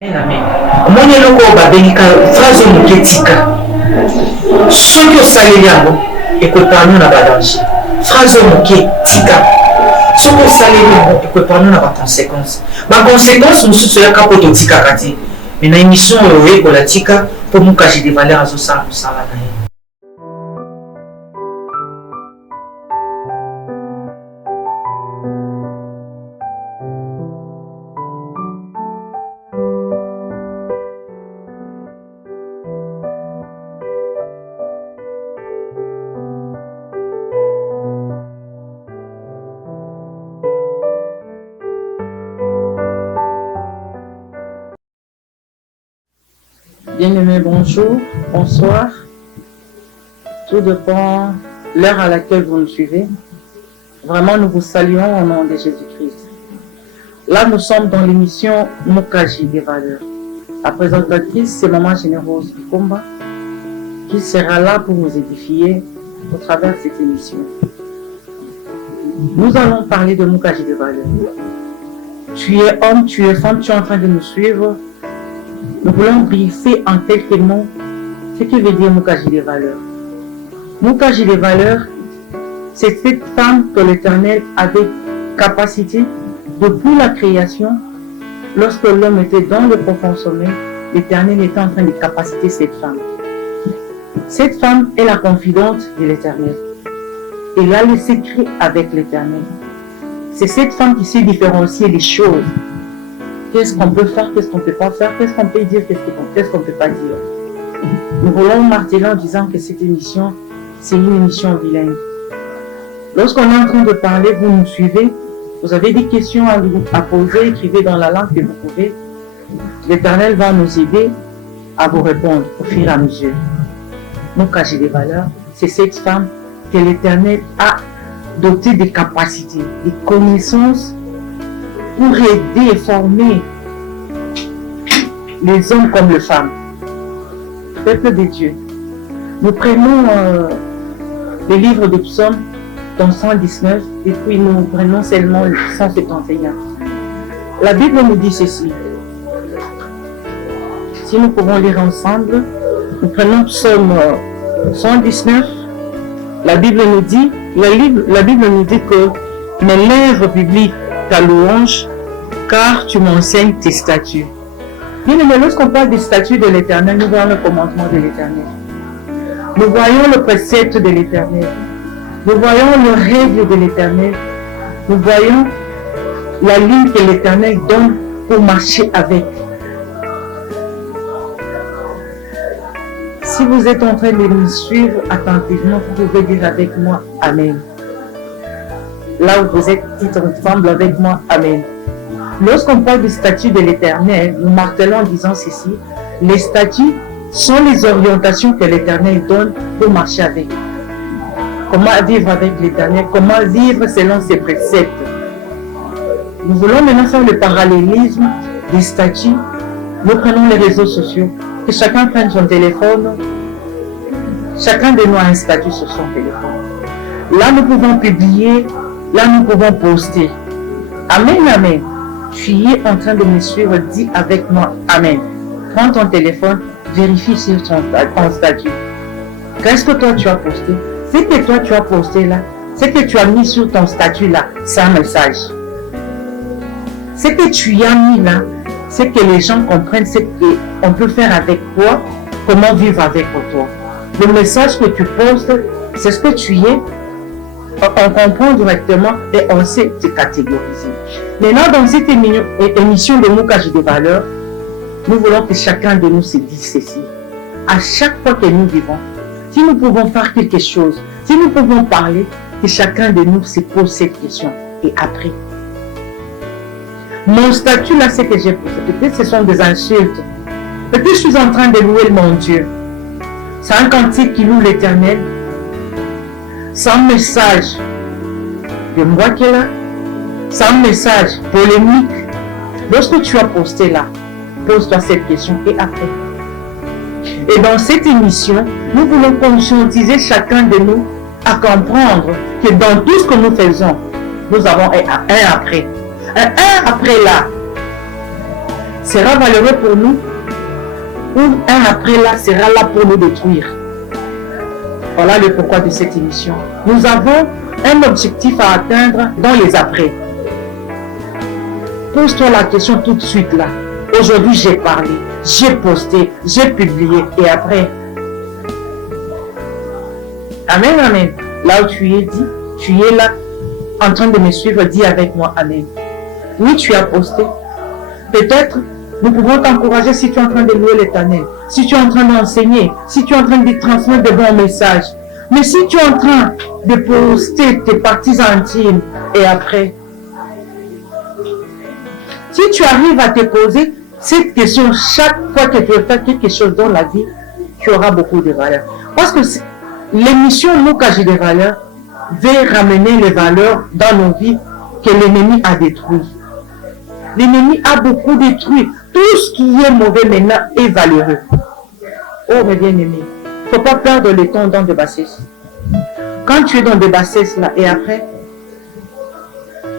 Omoni eloko babengika phrase moketika soki osaleli yango ekoepargne na badanger. Phrase moketika soki osaleli yango ekoepargne na baconséquence. Baconséquence mosusu oyaka mpo totikaka te, me na émission oyo oyekola tika mpo mokaji de valeur azosala mosala na ye. Bien-aimés, bonjour, bonsoir. Tout dépend l'heure à laquelle vous nous suivez. Vraiment, nous vous saluons au nom de Jésus-Christ. Là, nous sommes dans l'émission Mokaji des valeurs. La présentatrice, c'est Maman Générose du combat, qui sera là pour vous édifier au travers de cette émission. Nous allons parler de Mokaji des valeurs. Tu es homme, tu es femme, tu es en train de nous suivre. Nous voulons briefer en quelques mots ce que veut dire Mokaji des valeurs. Mokaji des valeurs, c'est cette femme que l'Éternel avait capacité depuis la création. Lorsque l'homme était dans le profond sommeil, l'Éternel était en train de capaciter cette femme. Cette femme est la confidente de l'Éternel. Elle a le secret avec l'Éternel. C'est cette femme qui sait différencier les choses. Qu'est-ce qu'on peut faire, qu'est-ce qu'on ne peut pas faire, qu'est-ce qu'on peut dire, qu'est-ce qu'on ne peut pas dire. Nous voulons marteler en disant que cette émission, c'est une émission vilaine. Lorsqu'on est en train de parler, vous nous suivez, vous avez des questions à poser, écrivez dans la langue que vous pouvez. L'Éternel va nous aider à vous répondre au fur et à mesure. Mokaji des valeurs, c'est cette femme que l'Éternel a dotée de capacités, de connaissances, pour aider et former les hommes comme les femmes. Peuple de Dieu. Nous prenons le livre de Psaume dans 119 et puis nous prenons seulement le 171. La Bible nous dit ceci. Si nous pouvons lire ensemble, nous prenons Psaume 119. La Bible nous dit que mes lèvres publient ta louange, car tu m'enseignes tes statuts. Bien aimé, lorsqu'on parle des statuts de l'Éternel, nous voyons le commandement de l'Éternel. Nous voyons le précepte de l'Éternel. Nous voyons le règle de l'Éternel. Nous voyons la ligne que l'Éternel donne pour marcher avec. Si vous êtes en train de me suivre attentivement, vous pouvez dire avec moi Amen. Là où vous êtes, dites ensemble avec moi, Amen. Lorsqu'on parle du statut de l'Éternel, nous martelons en disant ceci, les statuts sont les orientations que l'Éternel donne pour marcher avec. Comment vivre avec l'Éternel, comment vivre selon ses préceptes. Nous voulons maintenant faire le parallélisme des statuts. Nous prenons les réseaux sociaux, que chacun prenne son téléphone. Chacun de nous a un statut sur son téléphone. Là, nous pouvons publier. Là, nous pouvons poster. Amen, Amen. Tu es en train de me suivre, dis avec moi Amen. Prends ton téléphone, vérifie sur ton statut. Qu'est-ce que toi tu as posté? Ce que toi tu as posté là, ce que tu as mis sur ton statut là, c'est un message. Ce que tu as mis là, c'est que les gens comprennent ce qu'on peut faire avec toi, comment vivre avec toi. Le message que tu postes, c'est ce que tu es. On comprend directement et on sait te catégoriser. Maintenant, dans cette émission de Mokaji des valeurs, nous voulons que chacun de nous se dise ceci. À chaque fois que nous vivons, si nous pouvons faire quelque chose, si nous pouvons parler, que chacun de nous se pose cette question. Et après, mon statut là, c'est que j'ai posé. Peut-être ce sont des insultes. Peut-être je suis en train de louer mon Dieu. C'est un cantique qui loue l'Éternel. C'est un message de moi qui est là. C'est un message polémique. Lorsque tu as posté là, pose-toi cette question et après. Et dans cette émission, nous voulons conscientiser chacun de nous à comprendre que dans tout ce que nous faisons, nous avons un après. Un après là. sera valeureux pour nous, ou un après là sera là pour nous détruire. Voilà le pourquoi de cette émission. Nous avons un objectif à atteindre dans les après. Pose-toi la question tout de suite là. Aujourd'hui, j'ai parlé, j'ai posté, j'ai publié, et après. Amen, amen. Là où tu es, dis, tu es là, en train de me suivre, dis avec moi, amen. Oui, tu as posté. Peut-être, nous pouvons t'encourager si tu es en train de louer l'Éternel, si tu es en train d'enseigner, si tu es en train de transmettre de bons messages. Mais si tu es en train de poster tes parties intimes, et après, si tu arrives à te poser cette question chaque fois que tu veux faire quelque chose dans la vie, tu auras beaucoup de valeur. Parce que l'émission Moukagi des valeurs veut ramener les valeurs dans nos vies que l'ennemi a détruit. L'ennemi a beaucoup détruit. Tout ce qui est mauvais maintenant est valeureux. Oh mes bien-aimés, il ne faut pas perdre le temps dans des bassesses. Quand tu es dans des bassesses là et après,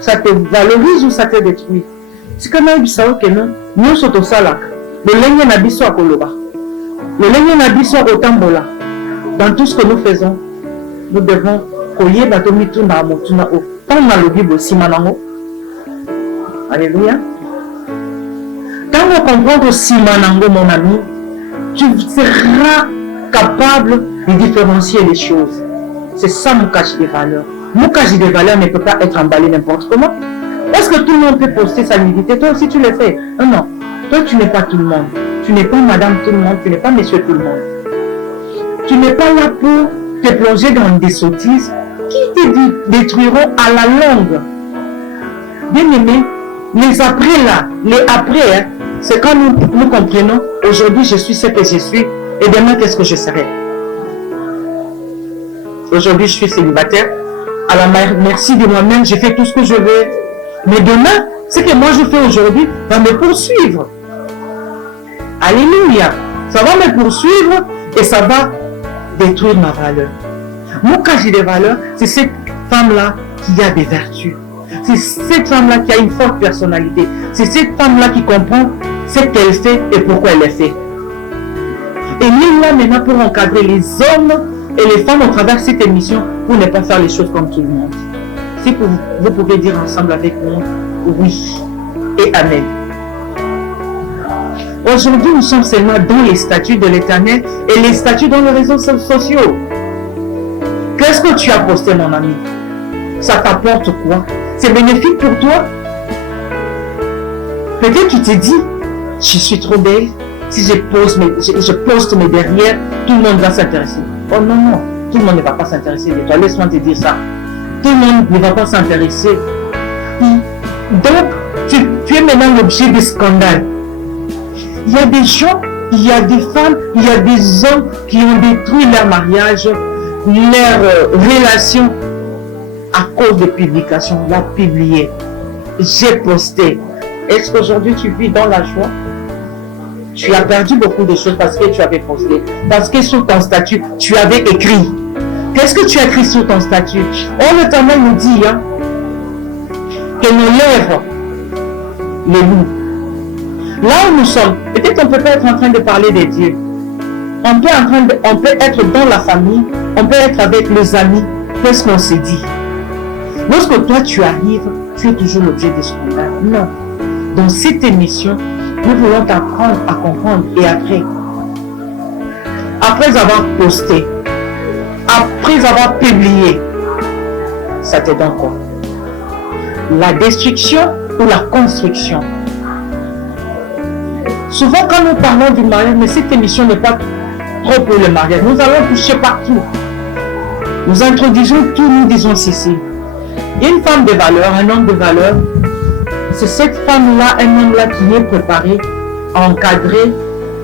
ça te valorise ou ça te détruit. C'est comme ça que nous sommes au salak. Le lenge nabiso à Koloba. Le lenge nabiso à Otambola. Dans tout ce que nous faisons, nous devons koye batomi tuna motuna o. Tant na lobi bo simanango. Alléluia. Quand on comprend simanango mon ami, tu seras capable de différencier les choses. C'est ça mon cache des valeurs. Mon cache des valeurs ne peut pas être emballé n'importe comment. Est-ce que tout le monde peut poster sa nudité? Toi aussi tu le fais. Non, non. Toi tu n'es pas tout le monde. Tu n'es pas madame tout le monde. Tu n'es pas monsieur tout le monde. Tu n'es pas là pour te plonger dans des sottises qui te détruiront à la longue. Bien aimé, les après là, les après, hein, c'est quand nous comprenons, aujourd'hui je suis ce que je suis et demain qu'est-ce que je serai. Aujourd'hui je suis célibataire, à la merci de moi-même, je fais tout ce que je veux. Mais demain, ce que moi je fais aujourd'hui va me poursuivre. Alléluia. Ça va me poursuivre et ça va détruire ma valeur. Moi, quand j'ai des valeurs, c'est cette femme-là qui a des vertus. C'est cette femme-là qui a une forte personnalité. C'est cette femme-là qui comprend ce qu'elle fait et pourquoi elle le fait. Et nous, là, maintenant, pour encadrer les hommes et les femmes au travers de cette émission, pour ne pas faire les choses comme tout le monde. Si vous pouvez dire ensemble avec moi, oui et amen. Aujourd'hui, nous sommes seulement dans les statuts de l'Éternel et les statuts dans les réseaux sociaux. Qu'est-ce que tu as posté, mon ami? Ça t'apporte quoi? C'est bénéfique pour toi? Peut-être tu te dis, je suis trop belle. Si je poste mes derrière, tout le monde va s'intéresser. Oh non, non, tout le monde ne va pas s'intéresser de toi. Laisse-moi te dire ça. Tout le monde ne va pas s'intéresser. Donc, tu es maintenant l'objet de scandales. Il y a des gens, il y a des femmes, il y a des hommes qui ont détruit leur mariage, leur relation à cause de publications. On l'a publié. J'ai posté. Est-ce qu'aujourd'hui tu vis dans la joie? Tu as perdu beaucoup de choses parce que tu avais posté. Parce que sur ton statut, tu avais écrit. Qu'est-ce que tu as écrit sur ton statut? Oh, l'Éternel nous dit hein, que nos lèvres les louent. Là où nous sommes, peut-être on ne peut pas être en train de parler de Dieu. On peut être dans la famille, on peut être avec les amis. Qu'est-ce qu'on s'est dit? Lorsque toi tu arrives, tu es toujours l'objet de scandale. Non. Dans cette émission, nous voulons t'apprendre à comprendre et après avoir posté, après avoir publié, ça te donne quoi? La destruction ou la construction? Souvent quand nous parlons du mariage, mais cette émission n'est pas trop pour le mariage. Nous allons toucher partout. Nous introduisons tout, nous disons ceci. Il y a une femme de valeur, un homme de valeur. C'est cette femme-là, un homme-là qui est préparé, encadré,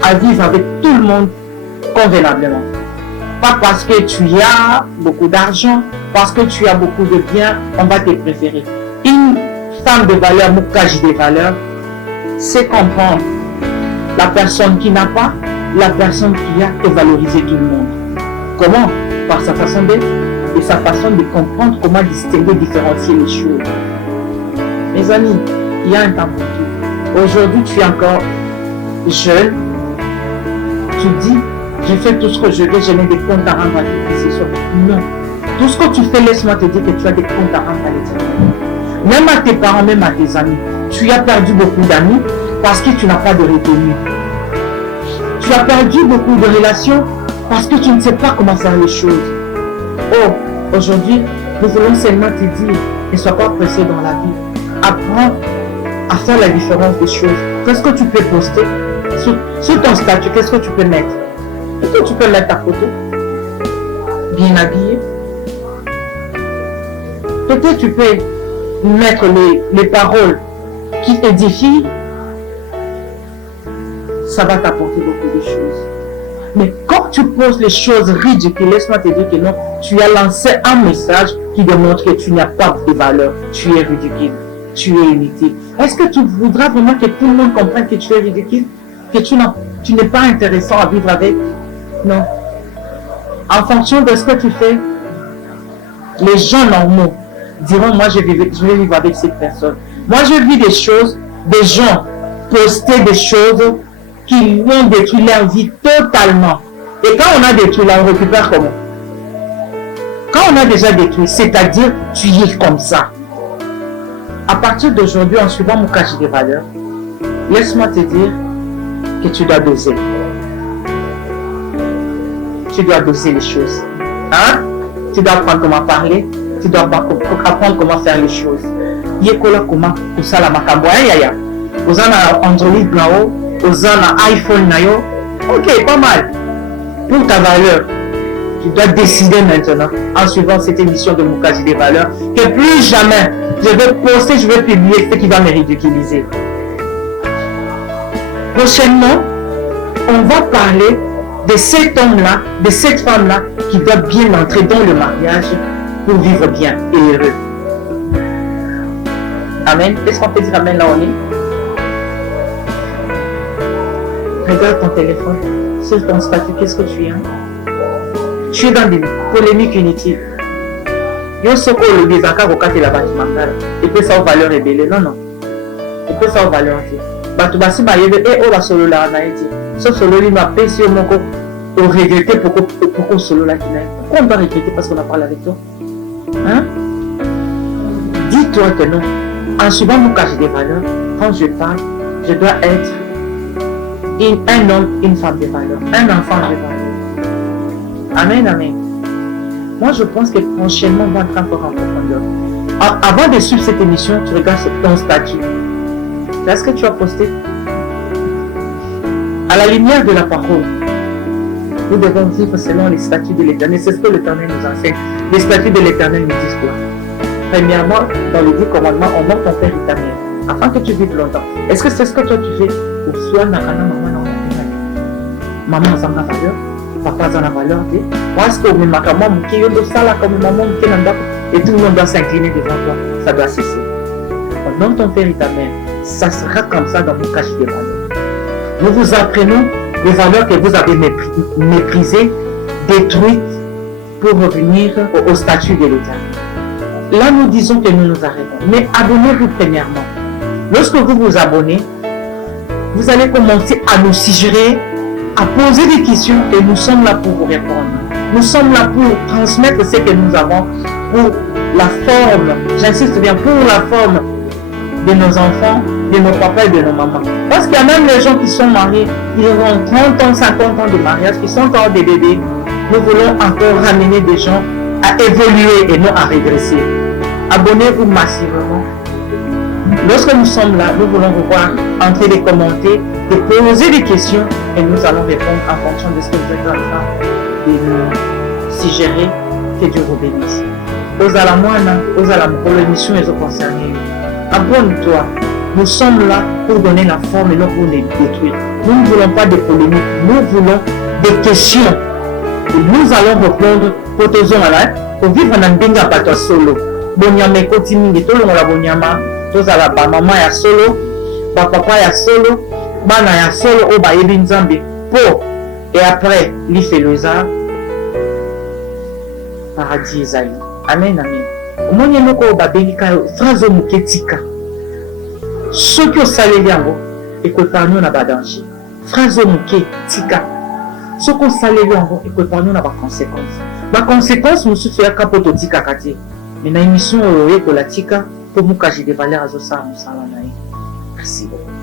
à vivre avec tout le monde convenablement. Pas parce que tu as beaucoup d'argent, parce que tu as beaucoup de biens, on va te préférer. Une femme de valeur, Moukagi des valeurs, c'est comprendre la personne qui n'a pas, la personne qui a, et valoriser tout le monde. Comment? Par sa façon d'être et sa façon de comprendre comment distinguer, différencier les choses. Mes amis, il y a un temps pour tout. Aujourd'hui, tu es encore jeune. Tu dis, je fais tout ce que je veux, je n'ai des comptes à rendre à Dieu. Non. Tout ce que tu fais, laisse-moi te dire que tu as des comptes à rendre à l'Éternel. Même à tes parents, même à tes amis. Tu as perdu beaucoup d'amis parce que tu n'as pas de retenue. Tu as perdu beaucoup de relations parce que tu ne sais pas comment faire les choses. Oh, aujourd'hui, nous voulons seulement te dire, ne sois pas pressé dans la vie. Apprends à faire la différence des choses. Qu'est-ce que tu peux poster sur ton statut? Qu'est-ce que tu peux mettre? Est-ce que tu peux mettre ta photo? Bien habillé. Peut-être tu peux mettre les paroles qui édifient. Ça va t'apporter beaucoup de choses. Mais quand tu poses les choses ridicules, laisse-moi te dire que non, tu as lancé un message qui démontre que tu n'as pas de valeur. Tu es ridicule. Tu es inutile. Est-ce que tu voudras vraiment que tout le monde comprenne que tu es ridicule? Que tu n'es pas intéressant à vivre avec? Non. En fonction de ce que tu fais, les gens normaux diront, moi je vais vivre avec cette personne. Moi je vis des choses, des gens poster des choses qui vont détruire leur vie totalement. Et quand on a détruit, là, on récupère comment? Quand on a déjà détruit, c'est-à-dire tu y es comme ça. À partir d'aujourd'hui, en suivant mon cachet des valeurs, laisse-moi te dire que tu dois doser. Tu dois doser les choses. Hein? Tu dois apprendre comment parler. Tu dois apprendre comment faire les choses. Yekola comment ça la makambo yaya. Vous en avez Android nao, vous en avez iPhone nayo. Ok, pas mal. Pour ta valeur, tu dois décider maintenant, en suivant cette émission de Mukaji des valeurs, que plus jamais je vais poster, je vais publier ce qui va me ridiculiser. Prochainement, on va parler de cet homme-là, de cette femme-là, qui doit bien entrer dans le mariage pour vivre bien et heureux. Amen. Est-ce qu'on peut dire Amen là où on est? Regarde ton téléphone, sur ton statut, qu'est-ce que tu es? Tu es dans des polémiques inutiles. Yo soko le bizaka kokate la batimangala. Et puis ça aux valeurs rebelles. Non, non. Et puis ça aux valeurs. Batu basi ba yebe o la solo la na eti. So solo li ma pesi au moko au regretter pourquoi solo la qui n'a. Pourquoi on doit regretter parce qu'on a parlé avec toi? Hein? Dis-toi que non. En suivant mon cachet des valeurs, quand je parle, je dois être un homme, une femme de valeur, un enfant de valeur. Amen, amen. Moi, je pense que prochainement, on va entrer encore en profondeur. Avant de suivre cette émission, tu regardes ton statut. Est-ce que tu as posté? À la lumière de la parole, nous devons vivre selon les statuts de l'Éternel. C'est ce que l'Éternel nous enseigne. Les statuts de l'Éternel nous disent quoi? Premièrement, dans les 10 commandements, on honore ton père et ta mère, afin que tu vives longtemps. Est-ce que c'est ce que toi tu fais? Pour soi, maman a la valeur, papa a la valeur. Parce que même maman, et tout le monde doit s'incliner devant toi. Ça doit cesser. Honore ton père et ta mère. Ça sera comme ça dans mon cachet des valeurs. Nous vous apprenons les valeurs que vous avez méprisées, détruites, pour revenir au statut de l'Éternel. Là, nous disons que nous nous arrêtons. Mais abonnez-vous premièrement. Lorsque vous vous abonnez, vous allez commencer à nous suggérer, à poser des questions et nous sommes là pour vous répondre. Nous sommes là pour transmettre ce que nous avons, pour la forme, j'insiste bien, pour la forme de nos enfants, de nos papas et de nos mamans. Parce qu'il y a même les gens qui sont mariés, ils ont 30 ans, 50 ans de mariage, qui sont encore des bébés. Nous voulons encore ramener des gens à évoluer et non à régresser. Abonnez-vous massivement. Lorsque nous sommes là, nous voulons vous voir entrer les commentaires, de poser des questions et nous allons répondre en fonction de ce que vous êtes en train de nous suggérer. Que Dieu vous bénisse. Ozala Moana, Ozala Mokolo, l'émission est concernée. Abonne-toi. Nous sommes là pour donner la forme et non pour les détruire. Nous ne voulons pas de polémiques, nous voulons des questions. Et nous allons répondre pour te zoner, pour vivre dans Benga Pato Solo. Bonyama continue, tout le monde la Bonyama, tous à la maman ya solo, papa ya solo, bana ya solo, au bayebi nzambe, pour, et après, li fait le paradis Isaïe. Amen, amen. Omonye moko babengi kayo, phrase muketika. soki osaleli yango ekoépargne na badanger. Phrase moke tika soki osaleli yango ekoépargne na baconséquence. Baconséquence mosusu eyaka mpo totikaka te, me na émission oyo oyekola tika mpo Mukaji de Valeur azosala mosala na ye. Merci beaucoup.